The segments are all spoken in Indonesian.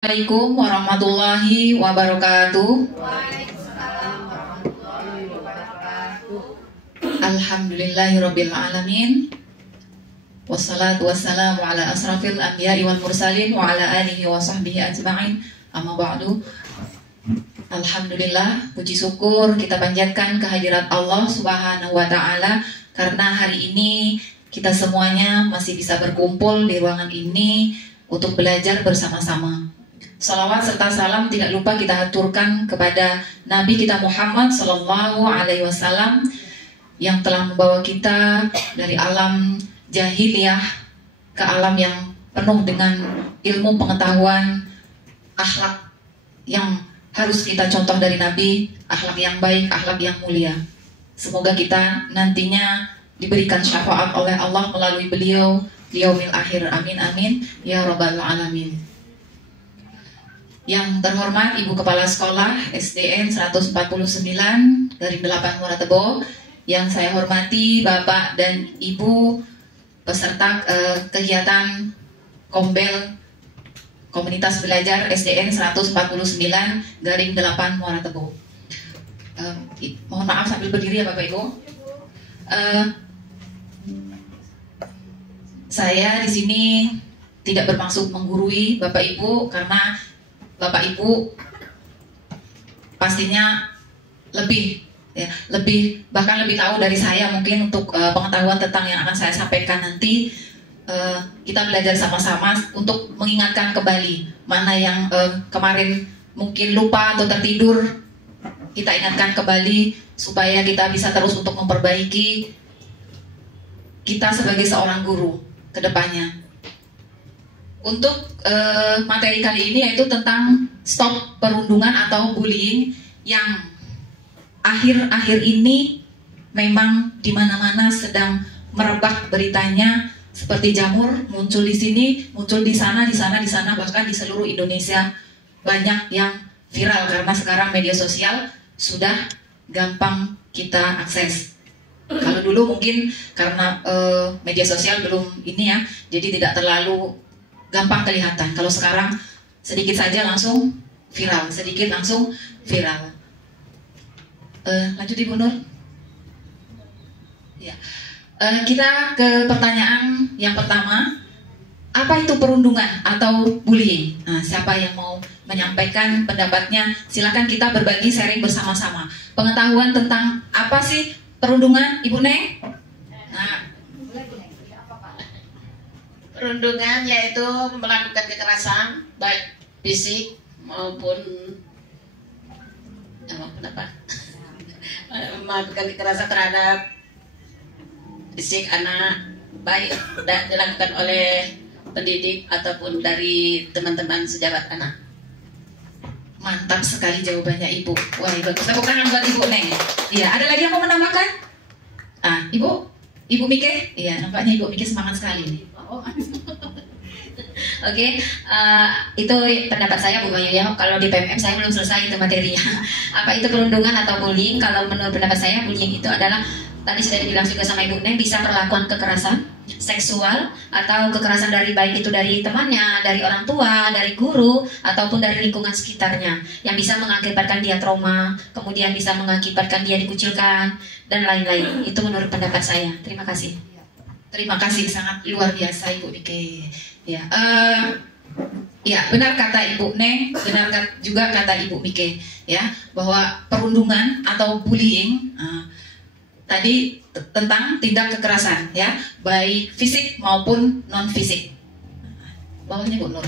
Assalamualaikum warahmatullahi wabarakatuh. Alhamdulillahirabbil alamin. Wassalatu wassalamu ala asrafil anbiya'i wal mursalin wa ala alihi wa sahbihi ajma'in. Amma ba'du. Alhamdulillah, puji syukur kita panjatkan kehadirat Allah Subhanahu wa taala karena hari ini kita semuanya masih bisa berkumpul di ruangan ini untuk belajar bersama-sama. Salawat serta salam tidak lupa kita aturkan kepada Nabi kita Muhammad Sallallahu Alaihi Wasallam yang telah membawa kita dari alam jahiliyah ke alam yang penuh dengan ilmu pengetahuan, akhlak yang harus kita contoh dari Nabi, akhlak yang baik, akhlak yang mulia. Semoga kita nantinya diberikan syafaat oleh Allah melalui beliau di yaumil akhir. Amin amin ya rabbal alamin. Yang terhormat Ibu Kepala Sekolah SDN 149 dari 8 Muara Tebo, yang saya hormati Bapak dan Ibu peserta kegiatan Kombel Komunitas Belajar SDN 149 garing 8 Muara Tebo. Mohon maaf sambil berdiri ya Bapak Ibu. Saya di sini tidak bermaksud menggurui Bapak Ibu karena Bapak Ibu pastinya bahkan lebih tahu dari saya mungkin untuk pengetahuan tentang yang akan saya sampaikan nanti. Kita belajar sama-sama untuk mengingatkan kembali mana yang kemarin mungkin lupa atau tertidur, kita ingatkan kembali supaya kita bisa terus untuk memperbaiki kita sebagai seorang guru ke depannya. Untuk materi kali ini yaitu tentang stop perundungan atau bullying yang akhir-akhir ini memang di mana-mana sedang merebak beritanya seperti jamur, muncul di sini, muncul di sana, bahkan di seluruh Indonesia banyak yang viral karena sekarang media sosial sudah gampang kita akses. Kalau dulu mungkin karena media sosial belum ini ya, jadi tidak terlalu gampang kelihatan. Kalau sekarang sedikit saja langsung viral, sedikit langsung viral. Lanjut Ibu Nur. Ya. Kita ke pertanyaan yang pertama. Apa itu perundungan atau bullying? Nah, siapa yang mau menyampaikan pendapatnya? Silakan kita berbagi sharing bersama-sama. Pengetahuan tentang apa sih perundungan, Ibu Neng? Nah, perundungan yaitu melakukan kekerasan baik fisik maupun melakukan kekerasan terhadap fisik anak, baik dilakukan oleh pendidik ataupun dari teman-teman sejabat anak. Mantap sekali jawabannya Ibu. Wah, bagus. Tepuk tangan buat Ibu Neng. Iya, ada lagi yang mau menambahkan? Ibu Mike? Iya, nampaknya Ibu Mike semangat sekali nih. Oke, itu pendapat saya Bu Bayu ya. Kalau di PMM saya belum selesai itu materinya. Apa itu perundungan atau bullying? Kalau menurut pendapat saya, bullying itu adalah, tadi sudah dibilang juga sama Ibu Neng, bisa perlakuan kekerasan seksual atau kekerasan dari baik itu dari temannya, dari orang tua, dari guru, ataupun dari lingkungan sekitarnya, yang bisa mengakibatkan dia trauma, kemudian bisa mengakibatkan dia dikucilkan dan lain-lain. Itu menurut pendapat saya. Terima kasih. Terima kasih, sangat luar biasa Ibu Nike. Ya, ya benar kata Ibu Neng, benar juga kata Ibu Mike ya, bahwa perundungan atau bullying tadi tentang tindak kekerasan ya, baik fisik maupun non fisik. Bawahnya Bu Nur.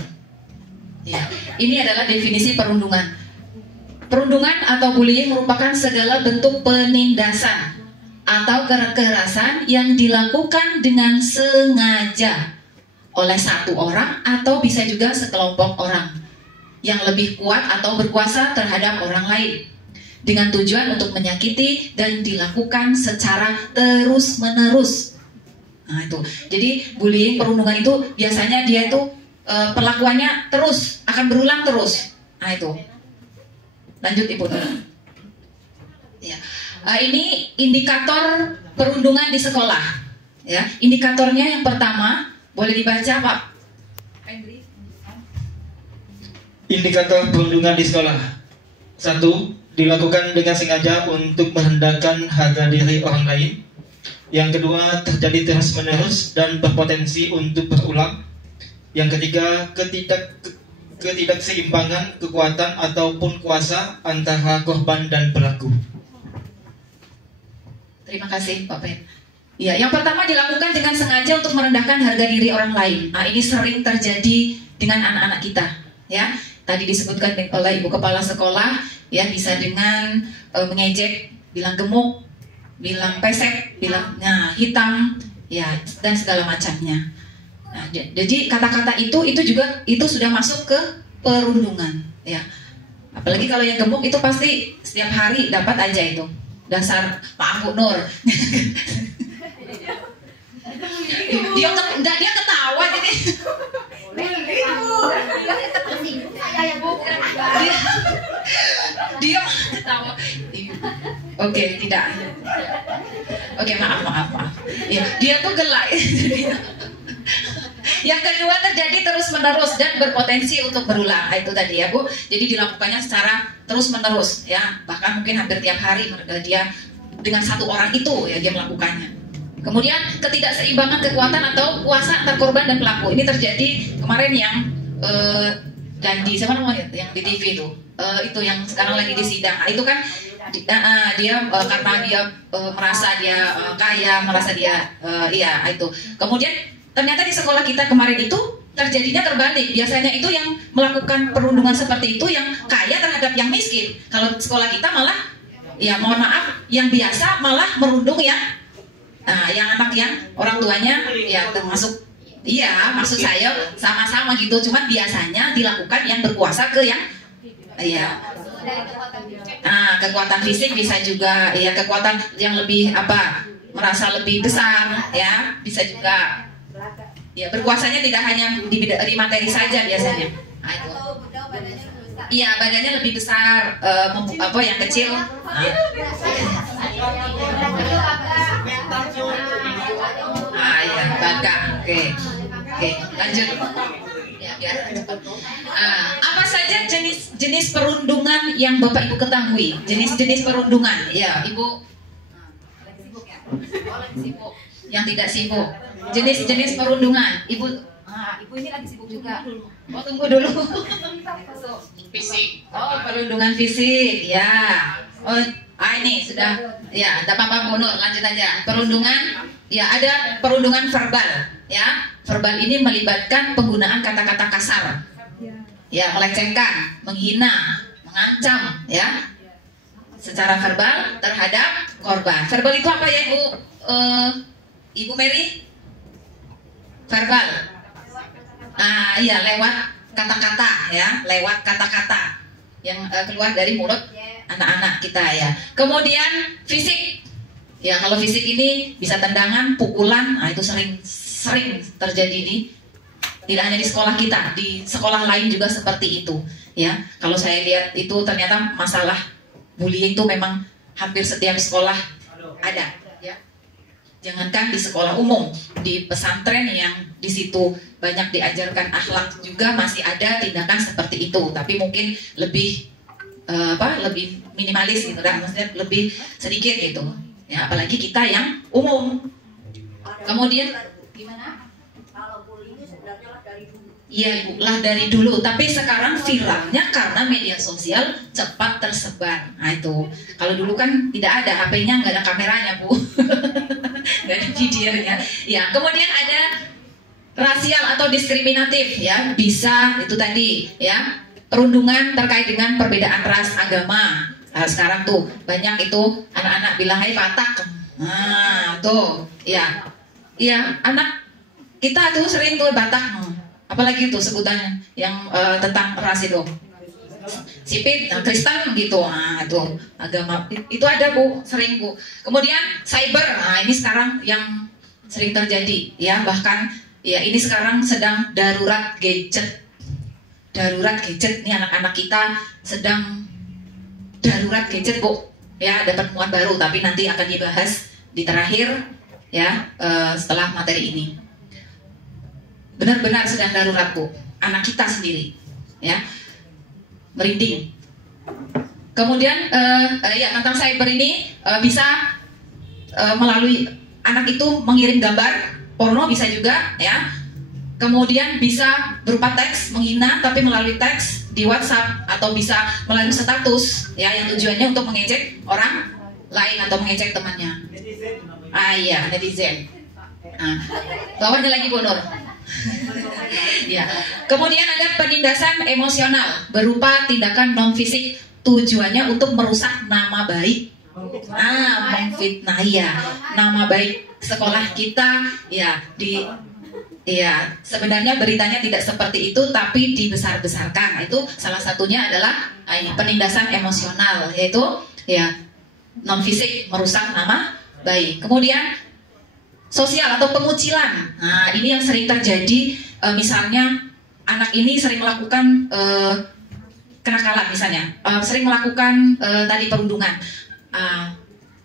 Ya, ini adalah definisi perundungan. Perundungan atau bullying merupakan segala bentuk penindasan atau kekerasan yang dilakukan dengan sengaja oleh satu orang atau bisa juga sekelompok orang yang lebih kuat atau berkuasa terhadap orang lain dengan tujuan untuk menyakiti dan dilakukan secara terus-menerus. Nah itu, jadi bullying, perundungan itu biasanya dia itu perlakuannya terus, akan berulang terus. Nah itu, lanjut Ibu. Ya. Ini indikator perundungan di sekolah. Ya, indikatornya yang pertama boleh dibaca Pak Pendri. Indikator perundungan di sekolah. 1. Dilakukan dengan sengaja untuk merendahkan harga diri orang lain. Yang kedua, terjadi terus-menerus dan berpotensi untuk berulang. Yang ketiga, ketidakseimbangan kekuatan ataupun kuasa antara korban dan pelaku. Terima kasih Pak Pen. Ya, yang pertama dilakukan dengan sengaja untuk merendahkan harga diri orang lain. Nah, ini sering terjadi dengan anak-anak kita, ya. Tadi disebutkan oleh Ibu Kepala Sekolah, ya, bisa dengan mengejek, bilang gemuk, bilang pesek, bilang hitam, ya, dan segala macamnya. Nah, jadi kata-kata itu juga sudah masuk ke perundungan, ya. Apalagi kalau yang gemuk itu pasti setiap hari dapat aja itu. Dasar Pak Bu Nur. dia ketawa jadi. Dia ketawa. Oke, tidak. Oke, maaf. Ya, dia tuh gelak. Yang kedua, terjadi terus-menerus dan berpotensi untuk berulang. Itu tadi ya Bu. Jadi dilakukannya secara terus-menerus, ya. Bahkan mungkin hampir tiap hari dia dengan satu orang itu ya dia melakukannya. Kemudian ketidakseimbangan kekuatan atau kuasa antar korban dan pelaku. Ini terjadi kemarin yang Dandi, siapa namanya yang di TV itu? Itu yang sekarang lagi di sidang. Nah, itu kan dia karena dia merasa dia kaya, merasa dia iya itu. Kemudian ternyata di sekolah kita kemarin itu terjadinya terbalik. Biasanya itu yang melakukan perundungan seperti itu yang kaya terhadap yang miskin. Kalau sekolah kita malah, ya mohon maaf, yang biasa malah merundung yang anak yang orang tuanya ya termasuk, iya maksud saya sama-sama gitu. Cuman biasanya dilakukan yang berkuasa ke yang, ya. Kekuatan fisik bisa juga, ya kekuatan yang lebih merasa lebih besar, ya bisa juga. Ya, berkuasanya tidak hanya di materi saja biasanya. Iya, badannya lebih besar, yang kecil. Ya, bangga. Oke, lanjut. Ya, biar cepat. Apa saja jenis perundungan yang Bapak Ibu ketahui? Jenis-jenis perundungan. Ya, Ibu. Sibuk. Yang tidak sibuk. Jenis-jenis perundungan. Ibu ini lagi sibuk juga. Oh, tunggu dulu. Fisik. Oh, perundungan fisik. Ya. Oh, ini sudah. Ya, ada Bapak Nur, lanjut aja. Perundungan. Ya, ada perundungan verbal. Ya, verbal ini melibatkan penggunaan kata-kata kasar. Ya, melecehkan, menghina, mengancam, ya. Secara verbal terhadap korban. Verbal itu apa ya, Ibu? Ibu Mary? Verbal. Iya, lewat kata-kata, ya, lewat kata-kata yang keluar dari mulut anak-anak kita, ya. Kemudian fisik. Ya, kalau fisik ini bisa tendangan, pukulan, itu sering terjadi tidak hanya di sekolah kita, di sekolah lain juga seperti itu, ya. Kalau saya lihat itu ternyata masalah bullying itu memang hampir setiap sekolah ada, ya. Jangankan di sekolah umum, di pesantren yang di situ banyak diajarkan akhlak juga masih ada tindakan seperti itu, tapi mungkin lebih lebih minimalis gitu, maksudnya lebih sedikit gitu. Ya, apalagi kita yang umum. Kemudian gimana? Kalau bullying itu sebenarnya dari dulu. Iya, Ibu, lah dari dulu. Tapi sekarang viralnya karena media sosial cepat tersebar. Nah itu. Kalau dulu kan tidak ada, HP-nya nggak ada kameranya, Bu. Nggak ada videonya. Ya, kemudian ada rasial atau diskriminatif, ya. Bisa itu tadi, ya. Perundungan terkait dengan perbedaan ras, agama. Nah, sekarang tuh banyak itu anak-anak bilang hai Batak. Nah, tuh, ya. Iya, anak kita tuh sering tuh Batak. Apalagi itu sebutannya yang tentang ras itu. Sipit, Kristen gitu. Nah, itu agama. Itu ada, Bu, sering, Bu. Kemudian cyber. Nah, ini sekarang yang sering terjadi, ya. Bahkan ya ini sekarang sedang darurat gadget. Darurat gadget. Ini anak-anak kita sedang darurat gadget, Bu, ya. Ada temuan baru, tapi nanti akan dibahas di terakhir, ya, setelah materi ini. Benar-benar sedang darurat, Bu, anak kita sendiri, ya. merinding. Kemudian ya tentang cyber ini bisa melalui anak itu mengirim gambar porno bisa juga ya. Kemudian bisa berupa teks menghina tapi melalui teks di WhatsApp atau bisa melalui status ya yang tujuannya untuk mengejek orang lain atau mengejek temannya. Iya, netizen. Bawahnya lagi Bu Nur. Ya. Kemudian ada penindasan emosional berupa tindakan non fisik tujuannya untuk merusak nama baik. Memfitnah ya. Nama baik sekolah kita ya sebenarnya beritanya tidak seperti itu tapi dibesar-besarkan. Itu salah satunya adalah penindasan emosional yaitu ya non fisik merusak nama baik. Kemudian sosial atau pengucilan. Nah, ini yang sering terjadi misalnya anak ini sering melakukan kenakalan misalnya, sering melakukan tadi perundungan.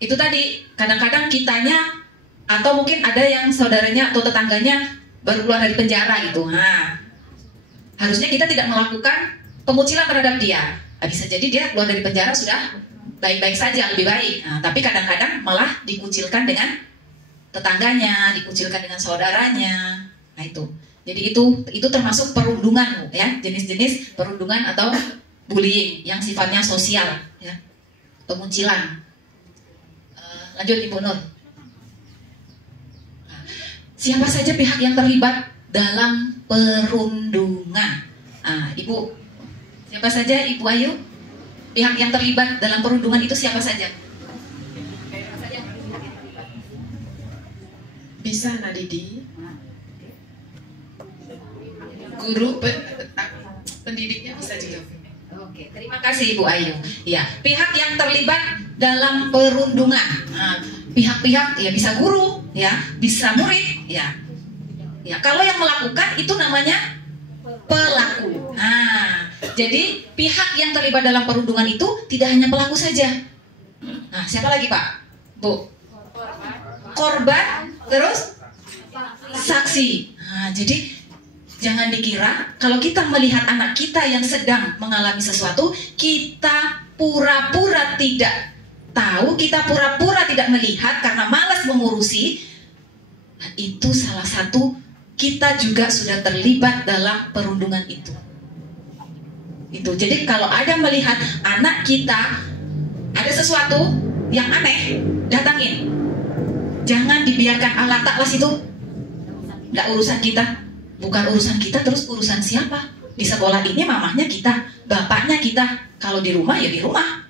Itu tadi kadang-kadang kitanya atau mungkin ada yang saudaranya atau tetangganya baru keluar dari penjara gitu. Nah, harusnya kita tidak melakukan pengucilan terhadap dia. Bisa jadi dia keluar dari penjara sudah baik-baik saja, lebih baik. Nah, tapi kadang-kadang malah dikucilkan dengan tetangganya, dikucilkan dengan saudaranya. Nah itu. Jadi itu termasuk perundungan ya, jenis-jenis perundungan atau bullying yang sifatnya sosial ya. Pengucilan. Lanjut Ibu Nur. Siapa saja pihak yang terlibat dalam perundungan? Ibu, siapa saja Ibu Ayu? Pihak yang terlibat dalam perundungan itu siapa saja? Bisa Nadidi, guru pendidiknya bisa juga. Oke, terima kasih Ibu Ayu. Ya, pihak yang terlibat dalam perundungan, pihak-pihak ya bisa guru, ya bisa murid, ya. Kalau yang melakukan itu namanya pelaku. Jadi pihak yang terlibat dalam perundungan itu tidak hanya pelaku saja. Nah, siapa lagi Pak, Bu? Korban, terus saksi. Jadi jangan dikira kalau kita melihat anak kita yang sedang mengalami sesuatu, kita pura-pura tidak tahu, kita pura-pura tidak melihat karena malas mengurusi. Nah, itu salah satu kita juga sudah terlibat dalam perundungan itu. Jadi kalau ada melihat anak kita ada sesuatu yang aneh, datangin. Jangan dibiarkan alat taklas itu nggak urusan kita, bukan urusan kita, terus urusan siapa? Di sekolah ini mamahnya kita, bapaknya kita, kalau di rumah ya di rumah.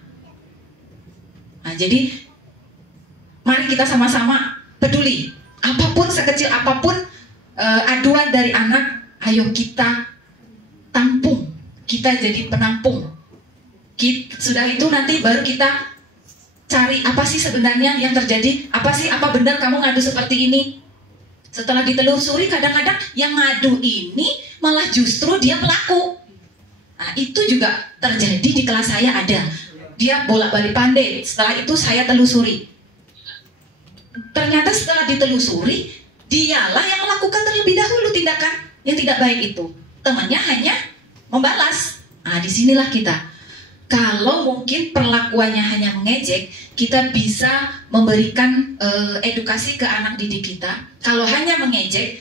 Nah, jadi mari kita sama-sama peduli, apapun sekecil apapun aduan dari anak, ayo kita tampung, kita jadi penampung. Sudah itu nanti baru kita cari apa sih sebenarnya yang terjadi, apa benar kamu ngadu seperti ini. Setelah ditelusuri kadang-kadang yang ngadu ini malah justru dia pelaku. Nah, itu juga terjadi di kelas saya ada. Dia bolak-balik pandai. Setelah itu saya telusuri. Ternyata setelah ditelusuri, dialah yang melakukan terlebih dahulu tindakan yang tidak baik itu. Temannya hanya membalas. Nah, disinilah kita. Kalau mungkin perlakuannya hanya mengejek, kita bisa memberikan edukasi ke anak didik kita. Kalau hanya mengejek,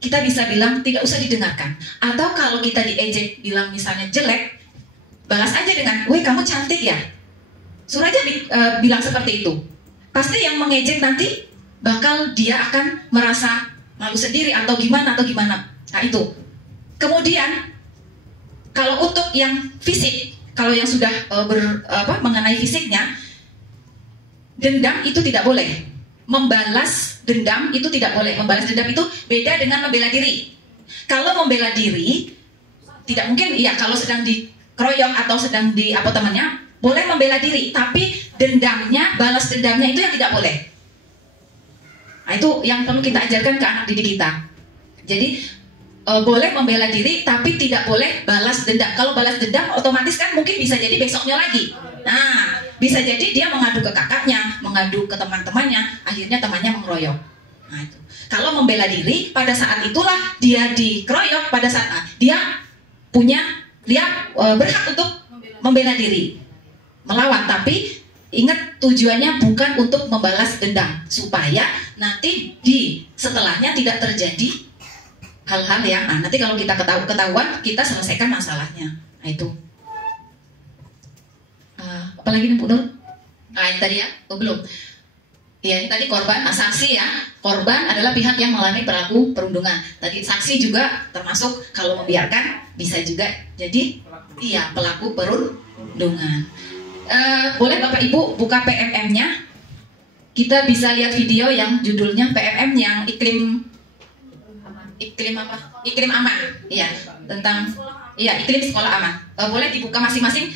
kita bisa bilang tidak usah didengarkan. Atau kalau kita diejek, bilang misalnya jelek, balas aja dengan, weh kamu cantik ya. Suruh aja bilang seperti itu. Pasti yang mengejek nanti bakal dia akan merasa malu sendiri atau gimana. Nah itu. Kemudian kalau untuk yang fisik, kalau yang sudah mengenai fisiknya, dendam itu tidak boleh. Membalas dendam itu tidak boleh. Membalas dendam itu beda dengan membela diri. Kalau membela diri, tidak mungkin, ya kalau sedang dikeroyok atau sedang temannya, boleh membela diri. Tapi dendamnya, balas dendamnya itu yang tidak boleh. Nah, itu yang perlu kita ajarkan ke anak didik kita. Jadi, boleh membela diri tapi tidak boleh balas dendam. Kalau balas dendam otomatis kan mungkin bisa jadi besoknya lagi. Nah, bisa jadi dia mengadu ke kakaknya, mengadu ke teman-temannya, akhirnya temannya mengeroyok. Nah, itu. Kalau membela diri, pada saat itulah dia dikeroyok, pada saat dia berhak untuk membela diri, melawan, tapi ingat tujuannya bukan untuk membalas dendam, supaya nanti di setelahnya tidak terjadi hal-hal yang nanti kalau kita ketahuan kita selesaikan masalahnya. Nah itu. Apalagi nih Bu Nur? Yang tadi ya? Oh belum. Ya tadi korban, saksi ya. Korban adalah pihak yang mengalami perilaku perundungan. Tadi saksi juga termasuk kalau membiarkan bisa juga jadi iya pelaku perundungan. Boleh Bapak Ibu buka PMM-nya. Kita bisa lihat video yang judulnya PMM yang iklim apa? Iklim aman. Iya, tentang iklim sekolah aman. Boleh dibuka masing-masing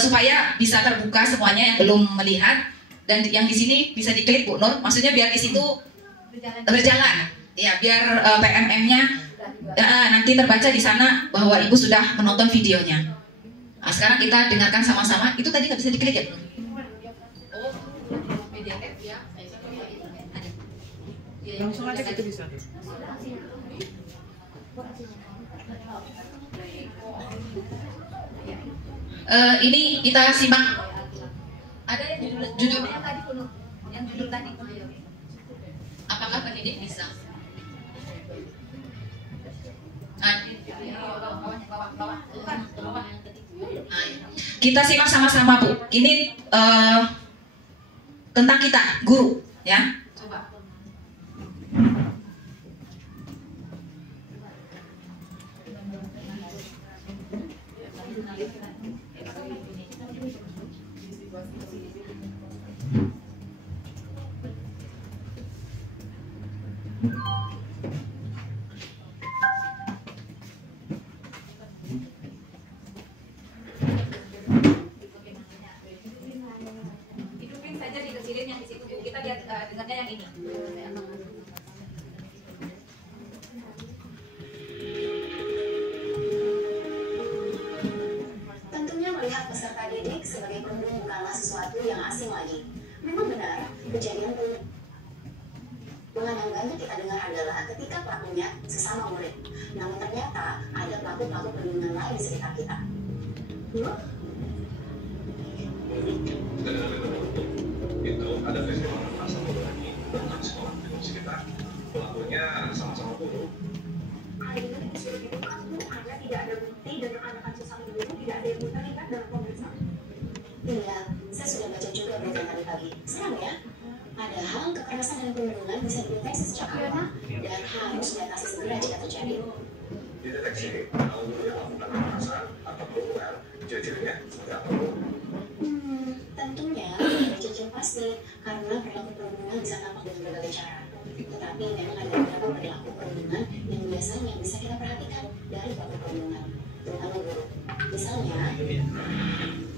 supaya bisa terbuka semuanya yang belum melihat, dan yang di sini bisa diklik Bu Nur. Maksudnya biar di situ berjalan. Ya, biar PMM-nya nanti terbaca di sana bahwa Ibu sudah menonton videonya. Nah, sekarang kita dengarkan sama-sama. Itu tadi nggak bisa diklik ya Bu? Langsung aja gitu bisa. Ini kita simak. Ada yang judulnya tadi Bu, yang judul tadi. Apakah pendidik bisa? Kita simak sama-sama Bu. Ini tentang kita, guru, ya. Coba. Hidupin saja di kecilin yang di situ. Kita lihat dengarnya yang ini. Tentunya melihat peserta didik sebagai perundung bukanlah sesuatu yang asing lagi. Memang benar, kejadian perundungan yang banyak kita dengar adalah ketika pelakunya sesama murid. Namun ternyata ada pelaku-pelaku perundungan lain di sekitar kita. Itu ada festival masa lagi tentang sekolah di sekitar pelakunya sama-sama guru. Akhirnya disuruh dibuka karena tidak ada bukti dan rekan-rekan sesama guru tidak ada yang terlibat dalam pemeriksaan. Iya, saya sudah baca juga berita tadi pagi. Serang ya? Padahal kekerasan dan perundungan bisa dideteksi sejak awal dan harus diatasi segera jika terjadi. Dideteksi kalau guru yang melakukan kekerasan atau perundungan, ciri-cirinya seperti apa? Tentunya ada ciri pasti karena perilaku perundungan bisa tampak dengan berbagai cara. Tetapi memang ada beberapa perilaku perundungan yang biasanya bisa kita perhatikan dari pelaku perundungan, terutama guru. Misalnya,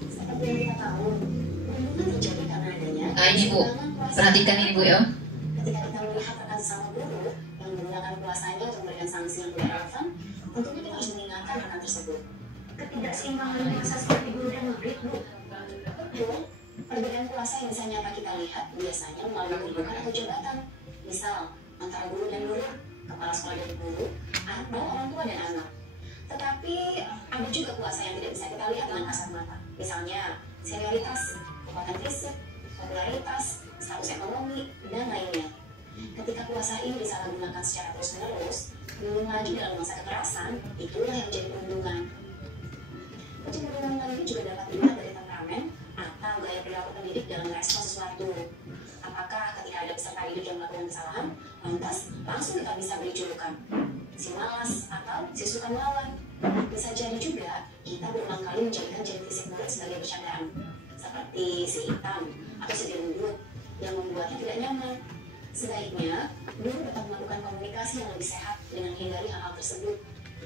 seperti yang kita tahu, perundungan terjadi karena adanya Ini Bu, perhatikan ini Bu ya. Ketika kita melihat rekan sesama guru yang menggunakan kuasanya untuk memberikan sanksi yang tidak relevan, tentunya kita harus mengingatkan rekan tersebut. Ketidakseimbangan kuasa seperti guru dan murid, Bu. Betul, perbedaan kuasa yang bisa nyata kita lihat biasanya melalui hubungan atau jabatan. Misal, antara guru dan murid, kepala sekolah dan guru, atau orang tua dan anak. Tetapi ada juga kuasa yang tidak bisa kita lihat dengan kasat mata. Misalnya, senioritas, kekuatan fisik, popularitas, status ekonomi, dan lainnya. Ketika kuasa ini disalahgunakan secara terus-menerus, belum lagi dalam masa kekerasan, itulah yang menjadi perundungan. Kecenderungan ini juga dapat dilihat dari temperamen atau gaya perilaku pendidik dalam merespon sesuatu. Apakah ketika ada peserta didik yang melakukan kesalahan, lantas langsung kita bisa beri julukan si malas atau si suka melawan. Bisa jadi juga kita berulang kali menjadikan ciri fisik murid sebagai bercandaan, seperti si hitam atau si gendut yang membuatnya tidak nyaman. Sebaiknya guru dapat melakukan komunikasi yang lebih sehat dengan menghindari hal-hal tersebut.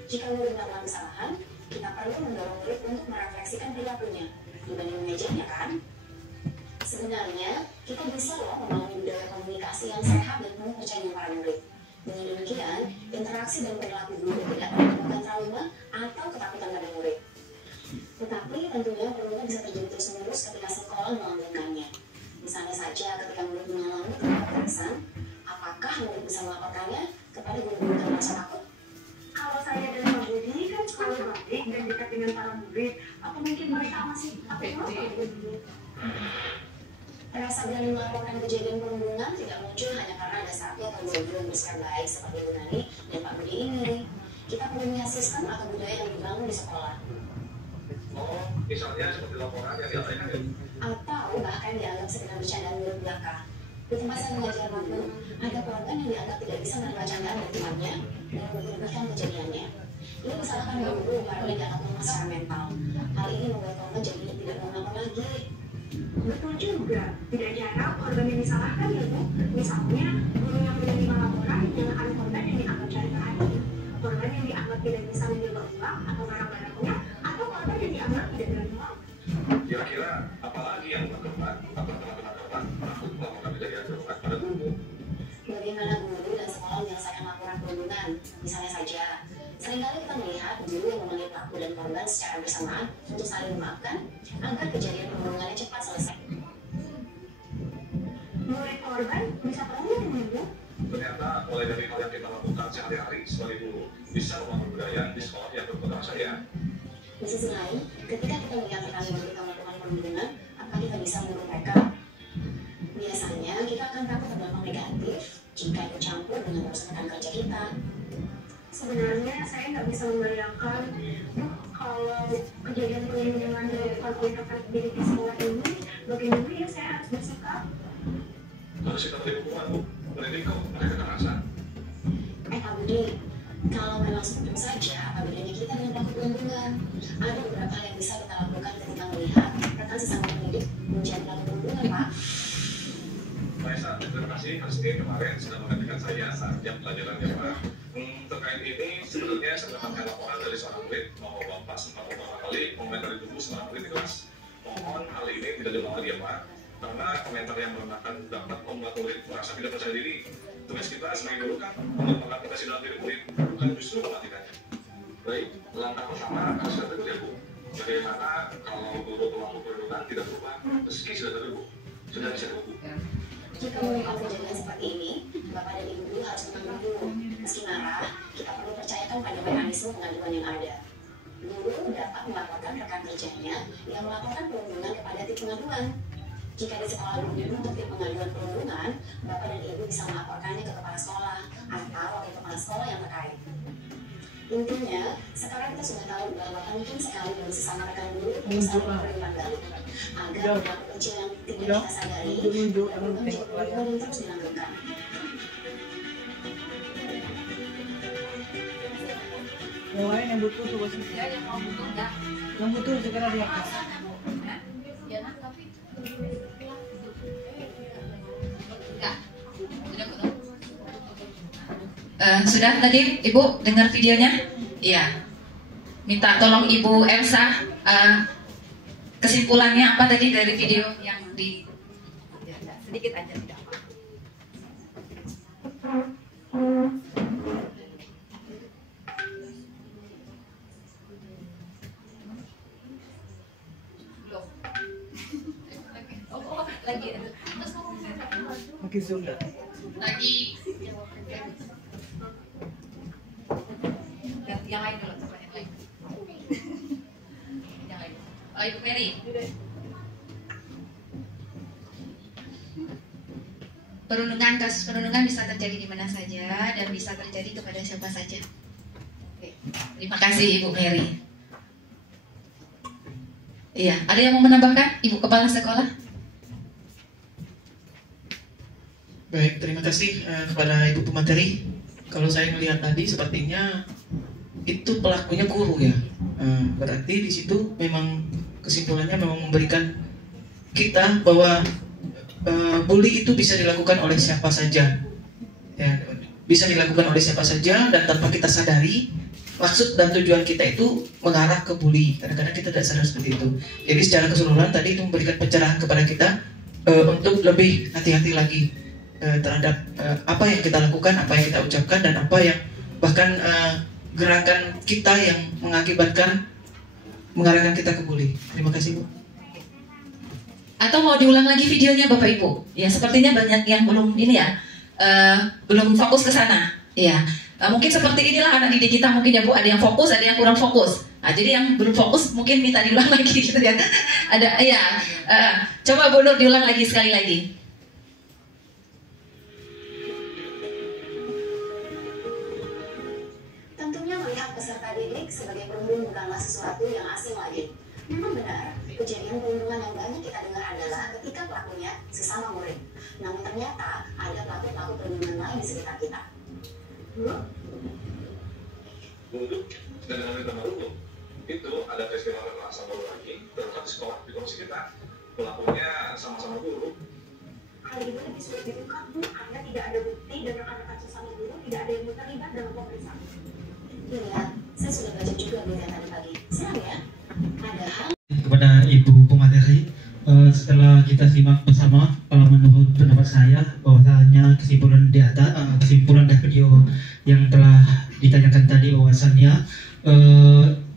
Jika murid melakukan kesalahan, kita perlu mendorong murid untuk merefleksikan perilakunya dibanding mengejeknya, kan? Sebenarnya, kita bisa loh membangun budaya komunikasi yang sehat dan penuh percaya dengan para murid. Dengan demikian, interaksi dan perilaku guru tidak menimbulkan trauma atau ketakutan pada murid. Tetapi tentunya perlunya bisa terjadi terus-menerus ketika sekolah melanggengkannya. Misalnya saja ketika murid mengalami kekerasan, apakah murid bisa melaporkannya kepada guru-guru tanpa rasa takut? Kalau saya dan Pak Budi kan sekolah baik dan dekat dengan para murid, apa Atau mungkin mereka masih rasa berani melaporkan kejadian perundungan tidak muncul hanya karena ada satu atau dua guru bersikap baik seperti Bu Nani dan Pak Budi ini. Kita perlu melihat sistem atau budaya yang dibangun di sekolah. Oh, misalnya seperti laporan yang diabaikan ya? Atau bahkan dianggap sekedar bercandaan mulut belaka. Di tempat saya mengajar dulu, ada korban yang dianggap tidak bisa menerima candaan dari temannya dan membenarkan kejadiannya. Ini disalahkan guru karena dianggap lemah secara mental. Hal ini membuat korban jadi tidak mau melakukan lagi. Betul juga, tidak jarang korban yang disalahkan ya Bu. Misalnya, guru yang menerima laporan menyalahkan korban yang dianggap cari perhatian, korban yang dianggap tidak bisa menjaga uang atau barang-barangnya, atau korban yang dianggap tidak berani uang. Kira-kira apalagi yang berkembang atau teman-teman korban takut melakukan kejadian serupa pada guru? Bagaimana guru dan sekolah menyelesaikan laporan perundungan? Misalnya saja, seringkali kita melihat guru yang memanggil pelaku dan korban secara bersamaan untuk saling memaafkan agar kejadian perundungannya cepat selesai. Murid korban bisa perundung dengan Bu. Ternyata mulai dari hal yang kita lakukan sehari-hari sebagai guru bisa membangun budaya di sekolah yang berpotensi ya. Di sisi lain, ketika kita melihat rekan kita melakukan perundungan, apa kita bisa menurut mereka? Biasanya kita akan takut terdampak negatif jika ikut campur dengan urusan rekan kerja kita. Sebenarnya saya nggak bisa membayangkan Bu, kalau kejadian perundungan dilakukan oleh rekan didik di sekolah ini, bagaimana ya saya harus bersikap? Harus kita beri hukuman Bu, berarti kok ada kekerasan. Pak Budi, kalau memang seperti saja, apa bedanya kita dengan pelaku perundungan? Ada beberapa hal yang bisa kita lakukan ketika melihat rekan sesama pendidik menjadi pelaku perundungan, Pak. Maesa, terima kasih Christine kemarin sudah menggantikan saya saat jam pelajaran ya Pak. Terkait ini sebetulnya saya mendapatkan laporan dari seorang murid bahwa Bapak sempat beberapa kali mengomentari tubuh seorang murid di kelas. Mohon hal ini tidak diulang lagi ya Pak, karena komentar yang merendahkan dapat membuat murid merasa tidak percaya diri. Tugas kita sebagai guru kan mengembangkan potensi dalam diri murid, bukan justru mematikannya. Baik, langkah pertama harus kita ya Bu. Bagaimana kalau guru pelaku perundungan tidak berubah meski sudah terlibat? Sudah bisa Bu. Jika melihat kejadian seperti ini, Bapak dan Ibu guru harus tenang dulu. Meski marah, kita perlu percayakan pada mekanisme pengaduan yang ada. Guru dapat melaporkan rekan kerjanya yang melaporkan perundungan kepada tim pengaduan. Jika di sekolah belum dibentuk tim pengaduan perundungan, Bapak dan Ibu bisa melaporkannya ke kepala sekolah atau wakil kepala sekolah yang terkait. Intinya, sekarang kita sudah tahu bahwa penting sekali bagi sesama rekan guru untuk saling beriman balik agar perilaku kecil yang tidak kita sadari dan terus dilakukan. Yang lain yang butuh tuh pasti. Yang butuh segera diangkat. Sudah tadi Ibu dengar videonya? Iya. Minta tolong Ibu Elsa kesimpulannya apa tadi dari video yang di sedikit aja tidak apa. Lagi Makin sulit. lagi yang lain dulu, coba yang lain. Yang lain. Oh, Ibu Mary. Kasus perundungan bisa terjadi di mana saja dan bisa terjadi kepada siapa saja. Oke. Terima kasih Ibu Mary. Iya, ada yang mau menambahkan, Ibu Kepala Sekolah? Baik, terima kasih kepada Ibu Pemateri. Kalau saya melihat tadi sepertinya itu pelakunya guru ya. Berarti di situ memang kesimpulannya memang memberikan kita bahwa bully itu bisa dilakukan oleh siapa saja. Ya, bisa dilakukan oleh siapa saja dan tanpa kita sadari maksud dan tujuan kita itu mengarah ke bully. Kadang-kadang kita tidak sadar seperti itu. Jadi secara keseluruhan tadi itu memberikan pencerahan kepada kita untuk lebih hati-hati lagi terhadap apa yang kita lakukan, apa yang kita ucapkan, dan apa yang bahkan gerakan kita yang mengarahkan kita ke bully. Terima kasih Bu. Atau mau diulang lagi videonya Bapak Ibu? Ya sepertinya banyak yang belum ini ya, belum fokus ke sana. Ya, mungkin seperti inilah anak didik kita mungkin ya Bu, ada yang fokus, ada yang kurang fokus. Nah, jadi yang belum fokus mungkin minta diulang lagi gitu ya. Ada ya. Coba Bu Nur diulang lagi sekali lagi. Tentunya melihat peserta didik sebagai perundung bukanlah sesuatu yang asing lagi. Memang benar, kejadian perundungan yang banyak kita dengar adalah ketika pelakunya sesama murid. Namun ternyata ada pelaku-pelaku perundungan lain di sekitar kita. Untuk dan dengan minta merundung itu ada peristiwa kekerasan baru lagi terutama di sekolah di komisi kita pelakunya sama-sama guru. Hal ini lebih sulit diungkap, Bu, karena tidak ada bukti dan rekan-rekan sesama guru tidak ada yang terlibat dalam pemeriksaan. Iya, saya sudah baca juga berita tadi pagi. Siap ya? Ada hal kepada Ibu pemateri, setelah kita simak bersama, menurut pendapat saya bahwasanya kesimpulan dari video yang telah ditanyakan tadi bahwasannya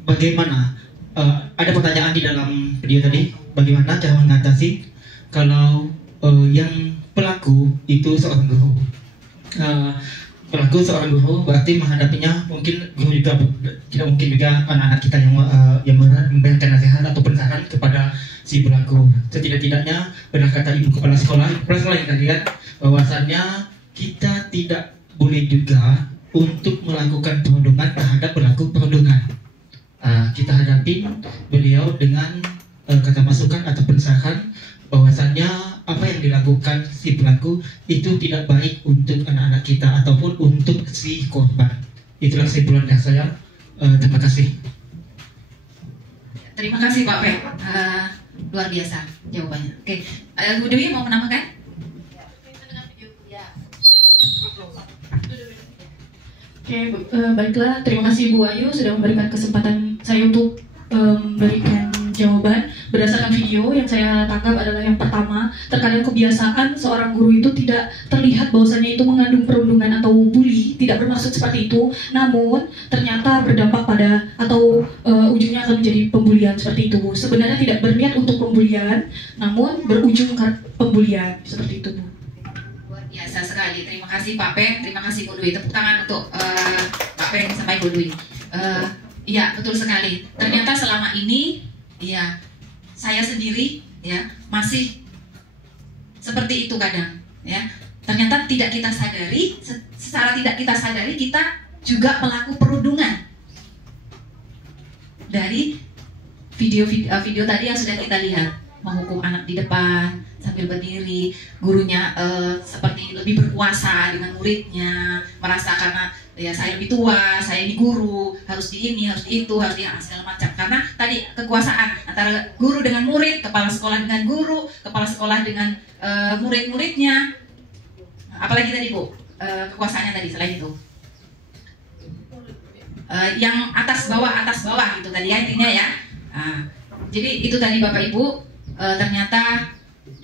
bagaimana ada pertanyaan di dalam video tadi, bagaimana cara mengatasi kalau yang pelaku itu seorang guru. Pelaku seorang guru berarti menghadapinya mungkin guru juga tidak mungkin juga anak-anak kita yang memberikan nasihat atau saran kepada si pelaku. Setidak-tidaknya benar kata ibu kepala sekolah yang tadi kan bahwasannya kita tidak boleh juga untuk melakukan perundungan terhadap pelaku perundungan. Kita hadapi beliau dengan kata masukan atau saran bahwasannya apa yang dilakukan si pelaku itu tidak baik untuk anak-anak kita ataupun untuk si korban. Itulah kesimpulan dari saya. Terima kasih. Terima kasih Pak Pep. Luar biasa jawabannya. Oke, Bu Dewi mau menambahkan? Oke, baiklah. Terima kasih Bu Ayu sudah memberikan kesempatan saya untuk memberikan jawaban. Berdasarkan video yang saya tangkap adalah yang pertama, terkadang kebiasaan seorang guru itu tidak terlihat bahwasannya itu mengandung perundungan atau bully, tidak bermaksud seperti itu, namun ternyata berdampak pada atau ujungnya akan menjadi pembulian seperti itu. Sebenarnya tidak berniat untuk pembulian, namun berujung ke pembulian seperti itu, Bu. Luar biasa sekali. Terima kasih Pak Peng, terima kasih Bu Dwi. Tepuk tangan untuk Pak Peng sampai Bu Dwi. Iya, betul sekali. Ternyata selama ini, ya saya sendiri ya masih seperti itu kadang. Ya, ternyata tidak kita sadari, secara tidak kita sadari kita juga pelaku perundungan. Dari video tadi yang sudah kita lihat, menghukum anak di depan sambil berdiri, gurunya seperti lebih berkuasa dengan muridnya, merasa karena ya saya lebih tua, saya ini guru, harus di ini, harus di itu, harus di segala macam. Karena tadi kekuasaan antara guru dengan murid, kepala sekolah dengan guru, kepala sekolah dengan murid-muridnya. Apalagi tadi Bu, kekuasaannya tadi selain itu. Yang atas bawah gitu tadi ya intinya ya. Jadi itu tadi Bapak Ibu, ternyata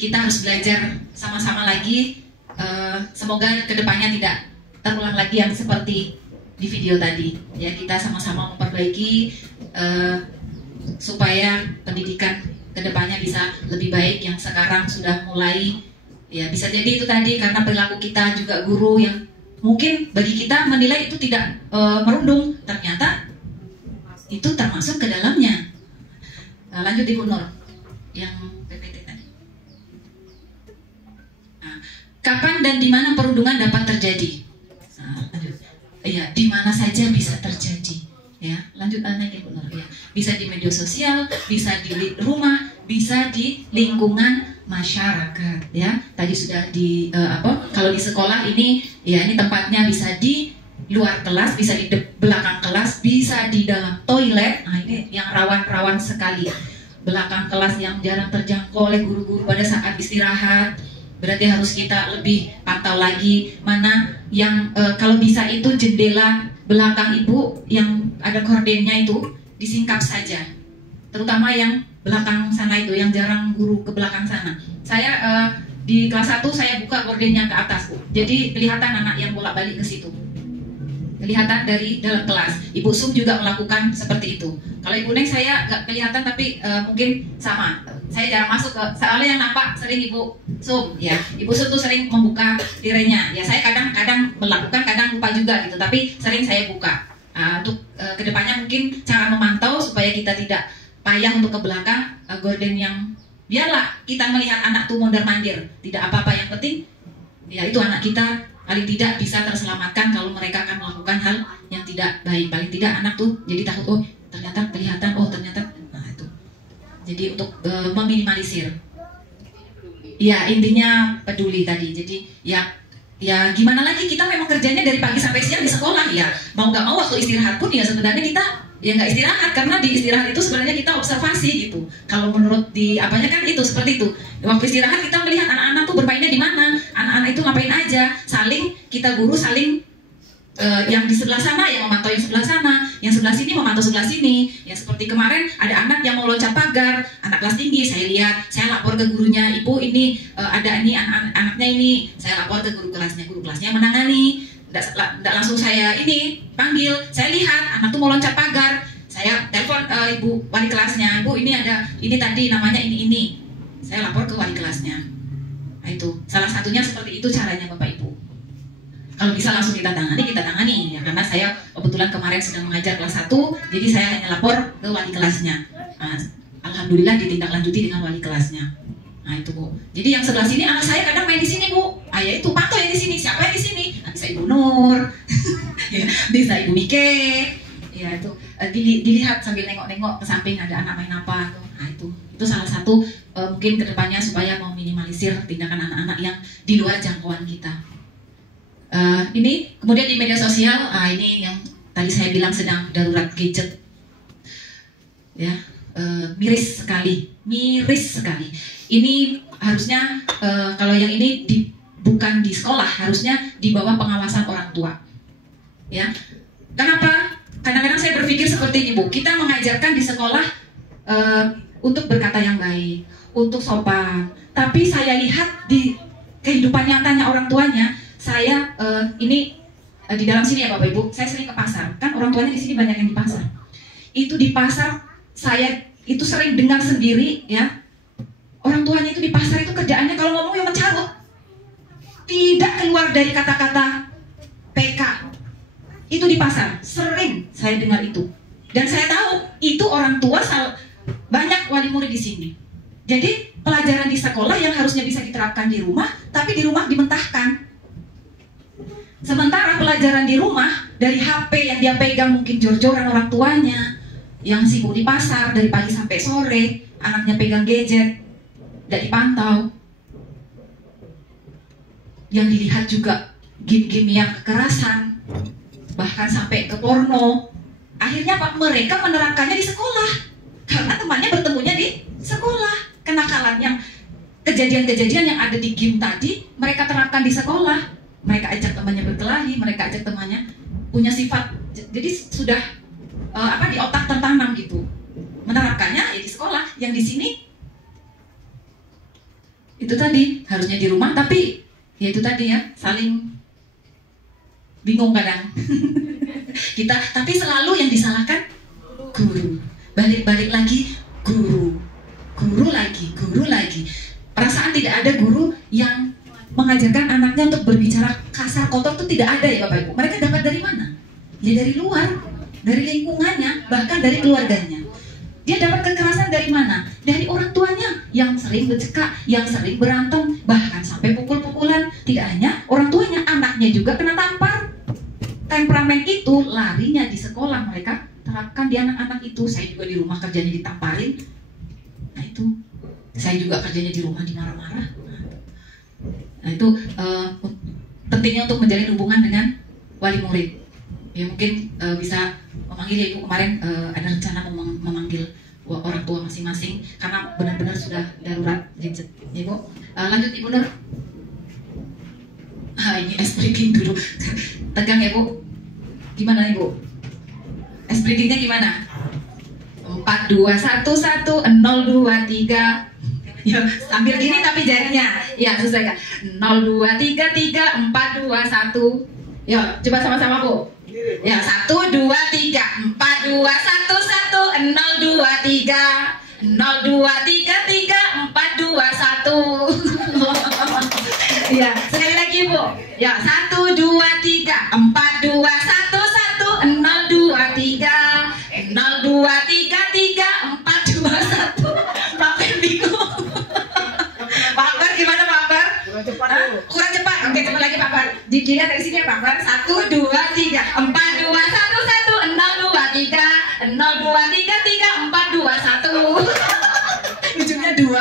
kita harus belajar sama-sama lagi. Semoga kedepannya tidak terulang lagi yang seperti di video tadi. Ya, kita sama-sama memperbaiki supaya pendidikan kedepannya bisa lebih baik. Yang sekarang sudah mulai, ya bisa jadi itu tadi karena perilaku kita juga guru yang mungkin bagi kita menilai itu tidak merundung, ternyata itu termasuk ke dalamnya. Lanjut di Bu Nur yang PPT tadi. Kapan dan di mana perundungan dapat terjadi? Iya, di mana saja bisa terjadi. Ya, lanjut naik Bu Nur. Ya, bisa di media sosial, bisa di rumah, bisa di lingkungan masyarakat. Ya, tadi sudah di kalau di sekolah ini, ya ini tempatnya bisa di luar kelas, bisa di belakang kelas, bisa di dalam toilet. Nah ini yang rawan-rawan sekali. Belakang kelas yang jarang terjangkau oleh guru-guru pada saat istirahat. Berarti harus kita lebih pantau lagi mana yang kalau bisa itu jendela belakang ibu yang ada kordennya itu disingkap saja. Terutama yang belakang sana itu, yang jarang guru ke belakang sana. Saya di kelas 1 saya buka gordennya ke atas, Bu. Jadi kelihatan anak yang bolak-balik ke situ. Kelihatan dari dalam kelas. Ibu Sum juga melakukan seperti itu. Kalau Ibu Neng saya nggak kelihatan tapi mungkin sama. Saya jarang masuk ke, soalnya yang nampak sering Ibu Sum, ya. Ibu Sum tuh sering membuka tirainya. Ya saya kadang-kadang melakukan, kadang lupa juga gitu. Tapi sering saya buka. Untuk kedepannya mungkin cara memantau supaya kita tidak payah untuk ke belakang, gorden yang biarlah kita melihat anak tuh mondar-mandir, tidak apa-apa, yang penting ya itu anak kita paling tidak bisa terselamatkan kalau mereka akan melakukan hal yang tidak baik. Paling tidak anak tuh jadi takut, oh ternyata kelihatan, oh ternyata, nah itu. Jadi untuk meminimalisir. Ya intinya peduli tadi. Jadi ya gimana lagi, kita memang kerjanya dari pagi sampai siang di sekolah ya. Mau nggak mau waktu istirahat pun ya sebenarnya kita ya nggak istirahat, karena di istirahat itu sebenarnya kita observasi gitu. Kalau menurut di apanya kan itu seperti itu. Waktu istirahat kita melihat anak-anak tuh bermainnya di mana, anak-anak itu ngapain aja, saling kita guru saling yang di sebelah sana yang memantau yang sebelah sana, yang sebelah sini memantau sebelah sini. Ya seperti kemarin ada anak yang mau loncat pagar, anak kelas tinggi, saya lihat, saya lapor ke gurunya, ibu ini ada ini anaknya ini, saya lapor ke guru kelasnya menangani. Nggak langsung saya ini panggil, saya lihat anak tuh mau loncat pagar, saya telepon ibu wali kelasnya, ibu ini ada ini tadi namanya ini, saya lapor ke wali kelasnya. Nah itu salah satunya seperti itu caranya Bapak Ibu. Kalau bisa langsung kita tangani ya, karena saya kebetulan kemarin sedang mengajar kelas 1, jadi saya hanya lapor ke wali kelasnya. Alhamdulillah ditindaklanjuti dengan wali kelasnya. Nah itu Bu. Jadi yang sebelah sini anak saya kadang main di sini Bu. Ya itu pantau yang di sini. Siapa yang di sini? Nah, bisa Ibu Nur, ya, bisa Ibu Mike. Ya itu dilihat sambil nengok-nengok ke samping ada anak main apa. Nah itu salah satu mungkin kedepannya supaya meminimalisir tindakan anak-anak yang di luar jangkauan kita. Ini kemudian di media sosial, ini yang tadi saya bilang sedang darurat gadget. Ya, miris sekali. Ini harusnya kalau yang ini bukan di sekolah, harusnya di bawah pengawasan orang tua. Ya, kenapa? Kadang-kadang saya berpikir seperti ini Bu, kita mengajarkan di sekolah untuk berkata yang baik, untuk sopan. Tapi saya lihat di kehidupan nyatanya orang tuanya, saya ini di dalam sini ya Bapak Ibu, saya sering ke pasar. Kan orang tuanya di sini banyak yang di pasar. Itu di pasar saya itu sering dengar sendiri ya. Orang tuanya itu di pasar itu kerjaannya kalau ngomong yang mencarut. Tidak keluar dari kata-kata PK. Itu di pasar, sering saya dengar itu. Dan saya tahu itu orang tua banyak wali murid di sini. Jadi pelajaran di sekolah yang harusnya bisa diterapkan di rumah, tapi di rumah dimentahkan. Sementara pelajaran di rumah dari HP yang dia pegang mungkin jor-joran orang tuanya, yang sibuk di pasar dari pagi sampai sore, anaknya pegang gadget, tidak dipantau. Yang dilihat juga game-game yang kekerasan, bahkan sampai ke porno. Akhirnya Pak, mereka menerapkannya di sekolah karena temannya bertemunya di sekolah. Kenakalan yang kejadian-kejadian yang ada di game tadi mereka terapkan di sekolah. Mereka ajak temannya berkelahi, mereka ajak temannya punya sifat, jadi sudah di otak tertanam gitu. Menerapkannya ya di sekolah, yang di sini itu tadi harusnya di rumah, tapi ya itu tadi ya saling bingung kadang. Kita, tapi selalu yang disalahkan guru. Balik lagi guru lagi. Perasaan tidak ada guru yang mengajarkan anaknya untuk berbicara kasar, kotor itu tidak ada ya Bapak Ibu. Mereka dapat dari mana? Ya dari luar, dari lingkungannya, bahkan dari keluarganya. Dia dapat kekerasan dari mana? Dari orang tuanya yang sering bercekak, yang sering berantem, bahkan sampai pukul-pukulan. Tidak hanya orang tuanya, anaknya juga kena tampar. Temperamen itu larinya di sekolah, mereka terapkan di anak-anak itu. Saya juga di rumah kerjanya ditamparin. Nah itu, saya juga kerjanya di rumah dimarah-marah. Nah itu pentingnya untuk menjalin hubungan dengan wali murid. Ya mungkin bisa memanggil ya Ibu, kemarin ada rencana memanggil orang tua masing-masing karena benar-benar sudah darurat gadget. Ya Ibu, lanjut Ibu Nur. Ini ice breaking dulu. Tegang ya Bu. Gimana Ibu? Ice breakingnya gimana? 4, 2, 1, 1, 0, 2, 3. Ya, sambil gini tapi jarinya. Ya, selesai kan? 0, 2, 3, 3, 4, 2, 1. Yuk, coba sama-sama Bu. Ya, 1, 2, 3, 4, 2, 1, 1, 0, 2, 3. 0, 2, 3, 3, 4, 2, 1. Ya, sekali lagi Bu. Ya, 1, 2, 3, 4, 2, 1, 1, 0, 2, dilihat dari sini apa? 1, 2, 3, 4, 2, 1, 1, 0, 2, 3, 0, 2, 3, 3, 4, 2, 1. Ujungnya 2.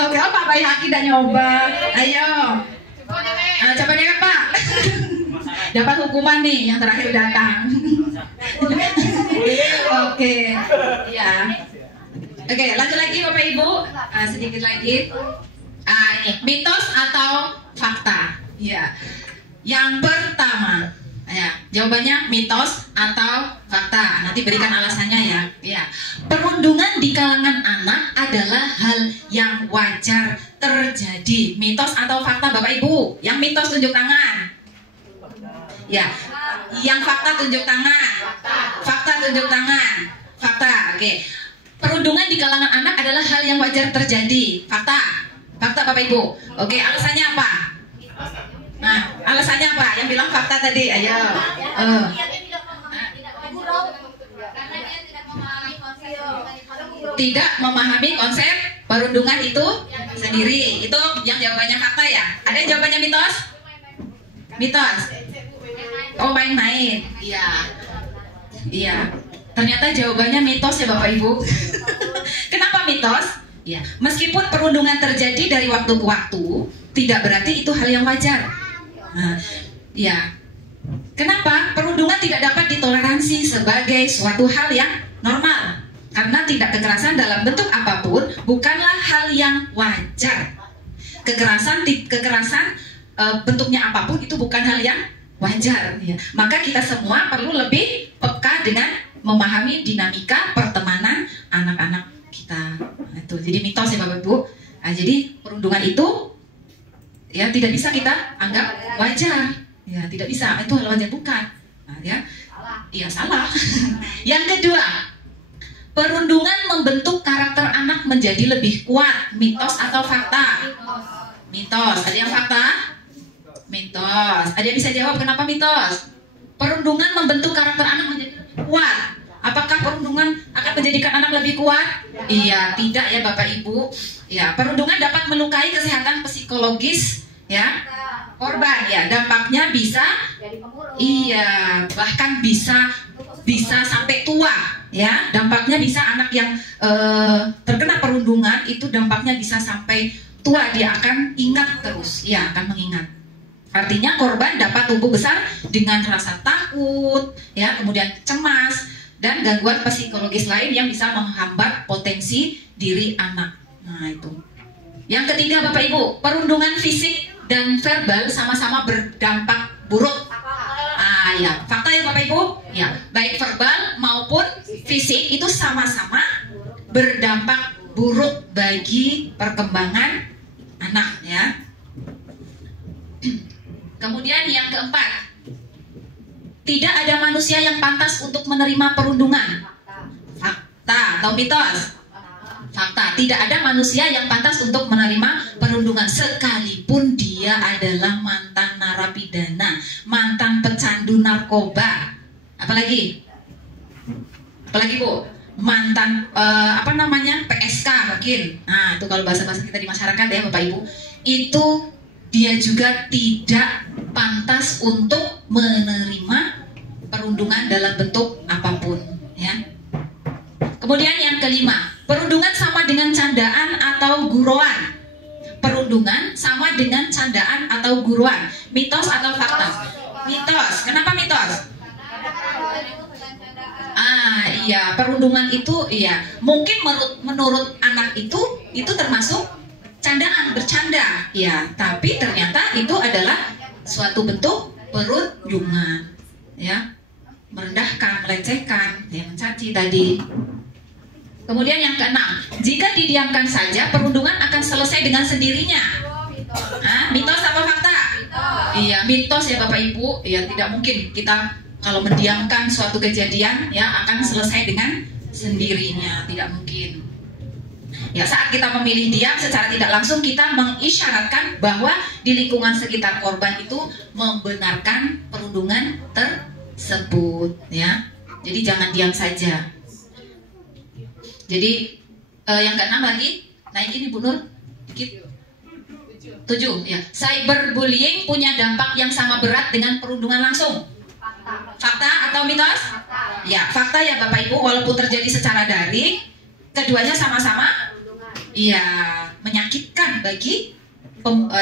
Oke, apa Pak Haki udah nyoba? Ayo. Coba deh Pak. Dapat hukuman nih yang terakhir datang. Oke. Ya. Oke, lanjut lagi Bapak Ibu. Sedikit lagi. Ini mitos atau fakta? Ya. Yang pertama, ya, jawabannya mitos atau fakta. Nanti berikan alasannya ya. Ya. Perundungan di kalangan anak adalah hal yang wajar terjadi. Mitos atau fakta Bapak Ibu? Yang mitos tunjuk tangan. Ya. Yang fakta tunjuk tangan. Fakta tunjuk tangan. Fakta. Oke. Perundungan di kalangan anak adalah hal yang wajar terjadi. Fakta. Fakta Bapak Ibu. Oke, alasannya apa? Nah, alasannya apa? Yang bilang fakta tadi, ayo. Tidak memahami konsep perundungan itu sendiri. Itu yang jawabannya fakta ya. Ada yang jawabannya mitos? Mitos. Oh, main-main. Iya. Iya. Ternyata jawabannya mitos ya Bapak Ibu. Kenapa mitos? Ya, meskipun perundungan terjadi dari waktu ke waktu, tidak berarti itu hal yang wajar. Nah, ya. Kenapa? Perundungan tidak dapat ditoleransi sebagai suatu hal yang normal. Karena tindak kekerasan dalam bentuk apapun bukanlah hal yang wajar. Kekerasan bentuknya apapun itu bukan hal yang wajar. Ya. Maka kita semua perlu lebih peka dengan memahami dinamika pertemanan anak-anak kita. Nah, itu jadi mitos ya Bapak Ibu. Nah, jadi perundungan itu ya tidak bisa kita anggap wajar. Ya, tidak bisa. Itu hal wajar bukan. Nah, ya. Iya salah. Yang kedua, perundungan membentuk karakter anak menjadi lebih kuat. Mitos atau fakta? Mitos. Ada yang fakta? Mitos. Ada yang bisa jawab kenapa mitos? Perundungan membentuk karakter anak menjadi lebih kuat. Apakah perundungan akan menjadikan anak lebih kuat? Iya, tidak ya Bapak Ibu. Ya, perundungan dapat melukai kesehatan psikologis ya korban ya. Dampaknya bisa iya, bahkan bisa sampai tua ya. Dampaknya bisa anak yang terkena perundungan itu dampaknya bisa sampai tua, dia akan ingat terus. Ya, akan mengingat. Artinya korban dapat tumbuh besar dengan rasa takut ya, kemudian cemas dan gangguan psikologis lain yang bisa menghambat potensi diri anak. Nah itu. Yang ketiga Bapak Ibu, perundungan fisik dan verbal sama-sama berdampak buruk. Ya, fakta ya Bapak Ibu. Ya, baik verbal maupun fisik itu sama-sama berdampak buruk bagi perkembangan anak ya. Kemudian yang keempat, tidak ada manusia yang pantas untuk menerima perundungan. Fakta atau mitos? Fakta. Tidak ada manusia yang pantas untuk menerima perundungan sekalipun dia adalah mantan narapidana, mantan pecandu narkoba. Apalagi? Apalagi Bu? Mantan PSK mungkin. Nah, itu kalau bahasa-bahasa kita di masyarakat ya Bapak Ibu. Itu dia juga tidak pantas untuk menerima perundungan dalam bentuk apapun ya. Kemudian yang kelima, perundungan sama dengan candaan atau guruan. Perundungan sama dengan candaan atau guruan. Mitos atau fakta? Mitos. Kenapa mitos? Iya, perundungan itu iya, mungkin menurut anak itu termasuk candaan, bercanda ya, tapi ternyata itu adalah suatu bentuk perundungan ya, merendahkan, melecehkan, ya, mencaci tadi. Kemudian yang keenam, jika didiamkan saja perundungan akan selesai dengan sendirinya. Mitos apa fakta? Iya, mitos ya Bapak Ibu. Ya, tidak mungkin kita kalau mendiamkan suatu kejadian ya akan selesai dengan sendirinya, tidak mungkin. Ya, saat kita memilih diam secara tidak langsung kita mengisyaratkan bahwa di lingkungan sekitar korban itu membenarkan perundungan tersebut ya. Jadi jangan diam saja. Jadi yang keenam lagi, naik ini Bu Nur dikit. 7 ya. Cyberbullying punya dampak yang sama berat dengan perundungan langsung. Fakta atau mitos? Ya, fakta ya Bapak Ibu, walaupun terjadi secara daring, keduanya sama-sama menyakitkan bagi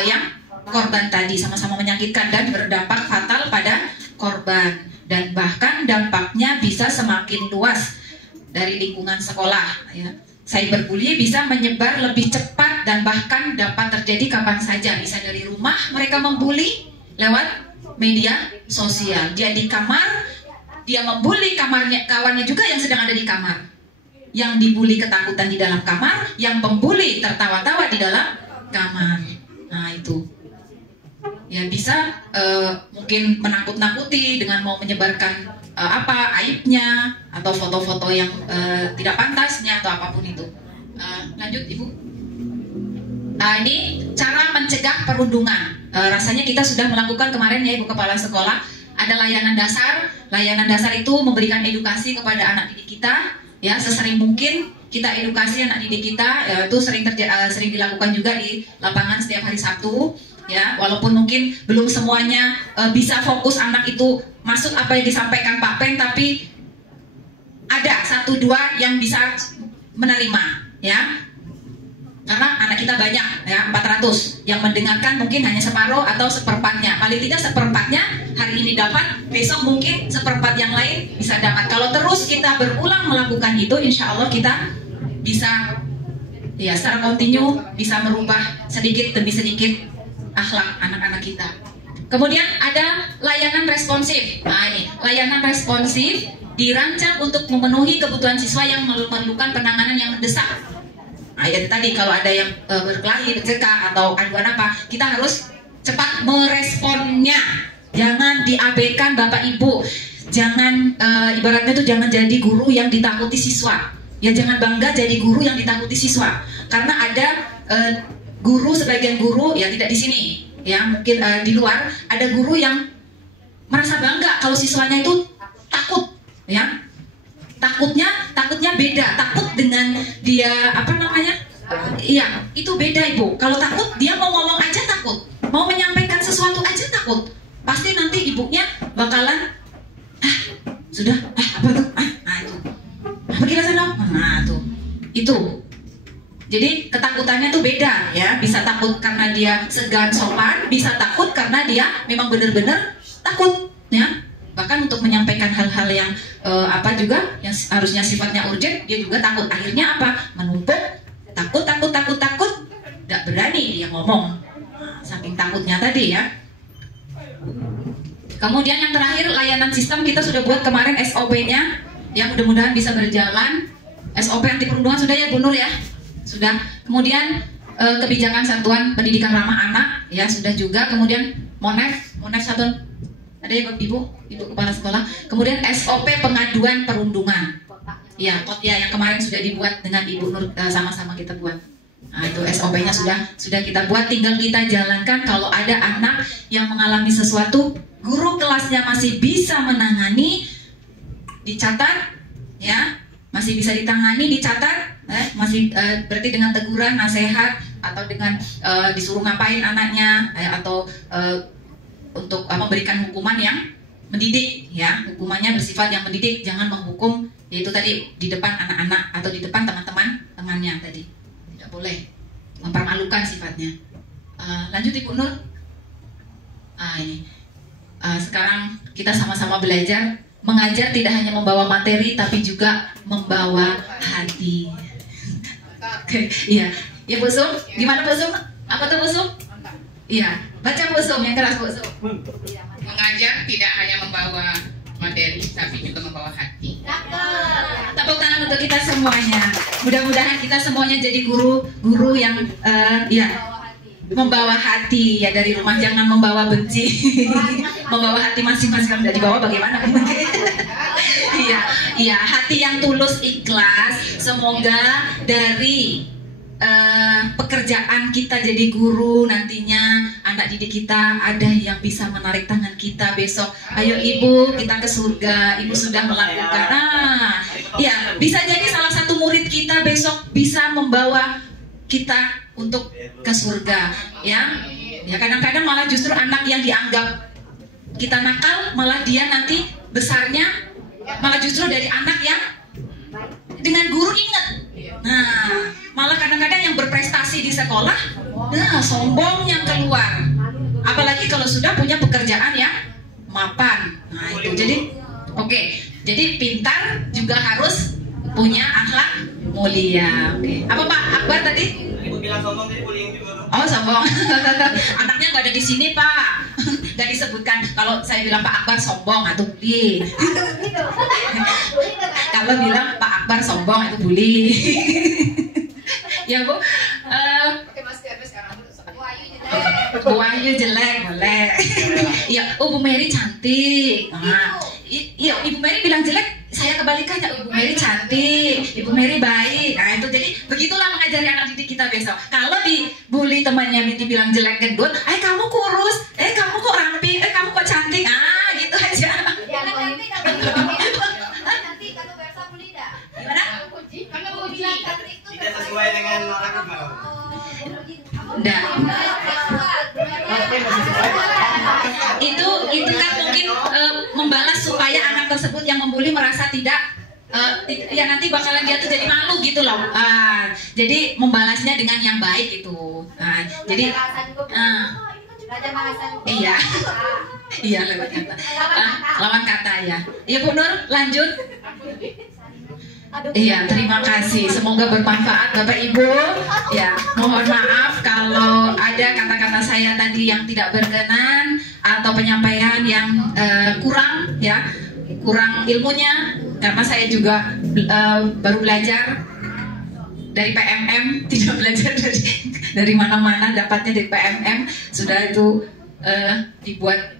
yang korban tadi, sama-sama menyakitkan dan berdampak fatal pada korban, dan bahkan dampaknya bisa semakin luas dari lingkungan sekolah ya. Cyberbullying bisa menyebar lebih cepat dan bahkan dapat terjadi kapan saja. Bisa dari rumah mereka membuli lewat media sosial. Dia di kamar, dia membuli kawannya juga yang sedang ada di kamar. Yang dibuli ketakutan di dalam kamar, yang pembuli tertawa-tawa di dalam kamar. Nah itu ya bisa mungkin menakut-nakuti dengan mau menyebarkan aibnya atau foto-foto yang tidak pantasnya atau apapun itu. Lanjut Ibu. Ini cara mencegah perundungan. Rasanya kita sudah melakukan kemarin ya Ibu Kepala Sekolah. Ada layanan dasar. Layanan dasar itu memberikan edukasi kepada anak didik kita. Ya, sesering mungkin kita edukasi anak didik kita. Itu sering dilakukan juga di lapangan setiap hari Sabtu. Ya, walaupun mungkin belum semuanya bisa fokus anak itu masuk apa yang disampaikan Pak Pen, tapi ada 1-2 yang bisa menerima, ya. Karena anak kita banyak, ya 400. Yang mendengarkan mungkin hanya separuh atau seperempatnya. Paling tidak seperempatnya hari ini dapat, besok mungkin seperempat yang lain bisa dapat. Kalau terus kita berulang melakukan itu, insya Allah kita bisa, ya secara kontinu bisa merubah sedikit demi sedikit akhlak anak-anak kita. Kemudian ada layanan responsif. Nah ini, layanan responsif dirancang untuk memenuhi kebutuhan siswa yang memerlukan penanganan yang mendesak. Nah, ya tadi kalau ada yang berkelahi, bercekak atau aduan apa, kita harus cepat meresponnya. Jangan diabaikan Bapak Ibu. Jangan ibaratnya tuh jangan jadi guru yang ditakuti siswa. Ya jangan bangga jadi guru yang ditakuti siswa. Karena ada guru, sebagian guru ya tidak di sini, ya mungkin di luar ada guru yang merasa bangga kalau siswanya itu takut, ya. Takutnya beda. Takut dengan dia iya itu beda Ibu. Kalau takut dia mau ngomong aja takut, mau menyampaikan sesuatu aja takut. Pasti nanti ibunya bakalan apa tuh itu pergi sana. Nah tuh itu. Jadi ketakutannya tuh beda ya. Bisa takut karena dia segan sopan, bisa takut karena dia memang benar-benar takut, ya. Bahkan untuk menyampaikan hal-hal yang juga yang harusnya sifatnya urgent, dia juga takut. Akhirnya apa? Menumpuk, takut, nggak berani dia ngomong. Saking takutnya tadi ya. Kemudian yang terakhir, layanan sistem kita sudah buat kemarin SOP-nya, yang mudah-mudahan bisa berjalan. SOP anti perundungan sudah ya Bu Nur ya? Sudah. Kemudian kebijakan satuan pendidikan ramah anak ya sudah juga. Kemudian Monef satuan ada ya Ibu Kepala Sekolah. Kemudian SOP pengaduan perundungan. Ya, yang kemarin sudah dibuat dengan Ibu Nur, sama-sama kita buat. Nah, itu SOP-nya sudah kita buat, tinggal kita jalankan. Kalau ada anak yang mengalami sesuatu, guru kelasnya masih bisa menangani, dicatat ya. Masih bisa ditangani, dicatat, masih berarti dengan teguran, nasihat, atau dengan disuruh ngapain anaknya, atau untuk memberikan hukuman yang mendidik, ya, hukumannya bersifat yang mendidik, jangan menghukum, yaitu tadi di depan anak-anak atau di depan teman-temannya tadi, tidak boleh mempermalukan sifatnya. Lanjut Ibu Nur. Ini sekarang kita sama-sama belajar. Mengajar tidak hanya membawa materi, tapi juga membawa hati. Oke, iya. Ya Bu Sum, gimana Bu Sum? Apa tuh Bu Sum? Iya, baca Bu Sum, yang keras Bu Sum. Mengajar tidak hanya membawa materi, tapi juga membawa hati. Tepuk tangan untuk kita semuanya. Mudah-mudahan kita semuanya jadi guru yang membawa hati ya dari rumah, jangan membawa benci. Membawa hati masing-masing, tidak dibawa bagaimana? Iya, hati yang tulus, ikhlas. Semoga dari pekerjaan kita jadi guru nantinya anak didik kita ada yang bisa menarik tangan kita besok. Ayo Ibu, kita ke surga. Ibu sudah melakukan. Ya, bisa jadi salah satu murid kita besok bisa membawa kita untuk ke surga, ya. Ya kadang-kadang malah justru anak yang dianggap kita nakal, malah dia nanti besarnya malah justru dari anak yang dengan guru ingat. Nah, malah kadang-kadang yang berprestasi di sekolah, nah sombongnya keluar. Apalagi kalau sudah punya pekerjaan yang mapan. Nah itu jadi, oke. Jadi pintar juga harus punya akhlak mulia. Oke. Apa Pak Akbar tadi? Ibu bilang sombong tadi bullying juga. Oh sombong. Anaknya nggak ada di sini Pak. Nggak disebutkan. Kalau saya bilang Pak Akbar sombong, itu bully. Kalau bilang Pak Akbar sombong, itu bully. Ya Bu. Bu Wahyu jelek boleh. Ya, Bu Mary cantik. Nah, iya Ibu Mary bilang jelek, saya kebalikannya. Ibu Mary cantik, Ibu Mary baik. Nah itu jadi begitulah mengajari anak didik kita besok. Kalau dibully temannya dibilang jelek gendut, kamu kurus, kamu kok ramping, kamu kok cantik, gitu aja. Nanti kalau Bersa bully dah. Gimana? Kalau bilang cantik itu Tidak sesuai dengan orang gimana? Enggak. Itu kan mungkin membalas supaya anak tersebut yang membuli merasa tidak ya nanti bakalan dia tuh jadi malu gitu loh. Jadi membalasnya dengan yang baik itu. Jadi iya. Iya lewat kata. Lawan kata ya. Iya Bu Nur, lanjut. Iya, terima kasih. Semoga bermanfaat Bapak Ibu. Ya, mohon maaf kalau ada kata-kata saya tadi yang tidak berkenan atau penyampaian yang kurang ya, kurang ilmunya karena saya juga baru belajar dari PMM, tidak belajar dari mana-mana, dapatnya dari PMM. Sudah itu dibuat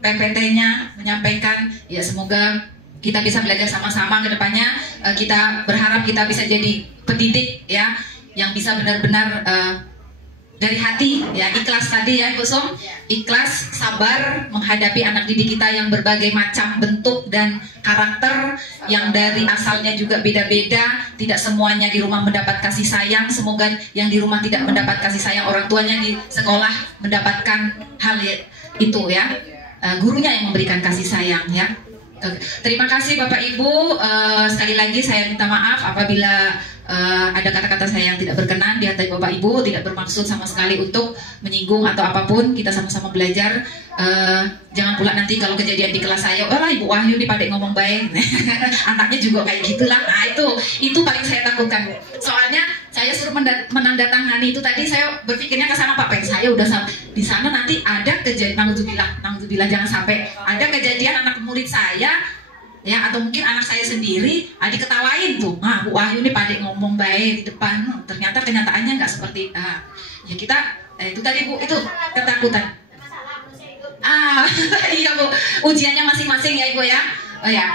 PPT-nya menyampaikan ya, semoga kita bisa belajar sama-sama ke depannya. Kita berharap kita bisa jadi pendidik ya, yang bisa benar-benar dari hati ya, ikhlas tadi ya Bu Som, ikhlas, sabar menghadapi anak didik kita yang berbagai macam bentuk dan karakter, yang dari asalnya juga beda-beda. Tidak semuanya di rumah mendapat kasih sayang. Semoga yang di rumah tidak mendapat kasih sayang orang tuanya, di sekolah mendapatkan hal itu ya, gurunya yang memberikan kasih sayang ya. Terima kasih Bapak Ibu. Sekali lagi saya minta maaf apabila ada kata-kata saya yang tidak berkenan di hati Bapak Ibu. Tidak bermaksud sama sekali untuk menyinggung atau apapun. Kita sama-sama belajar. Jangan pula nanti kalau kejadian di kelas saya, oh lah Ibu Wahyu nih pada ngomong baik. Anaknya juga kayak gitulah. Nah itu paling saya takutkan. Soalnya saya suruh menandatangani itu tadi, saya berpikirnya ke sana Pak Peng. Saya udah di sana nanti ada kejadian, nangzubillah jangan sampai ada kejadian anak murid saya ya, atau mungkin anak saya sendiri diketawain tuh. Nah Bu Wahyu nih pada ngomong baik di depan, ternyata kenyataannya nggak seperti ya kita itu tadi Bu, itu ketakutan. Iya Bu, ujiannya masing-masing ya Ibu ya. Oh ya.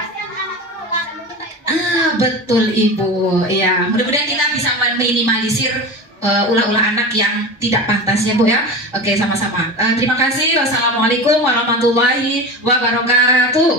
Betul Ibu. Ya, mudah-mudahan kita bisa meminimalisir ulah-ulah anak yang tidak pantas ya Bu ya. Oke, sama-sama. Terima kasih. Wassalamualaikum warahmatullahi wabarakatuh.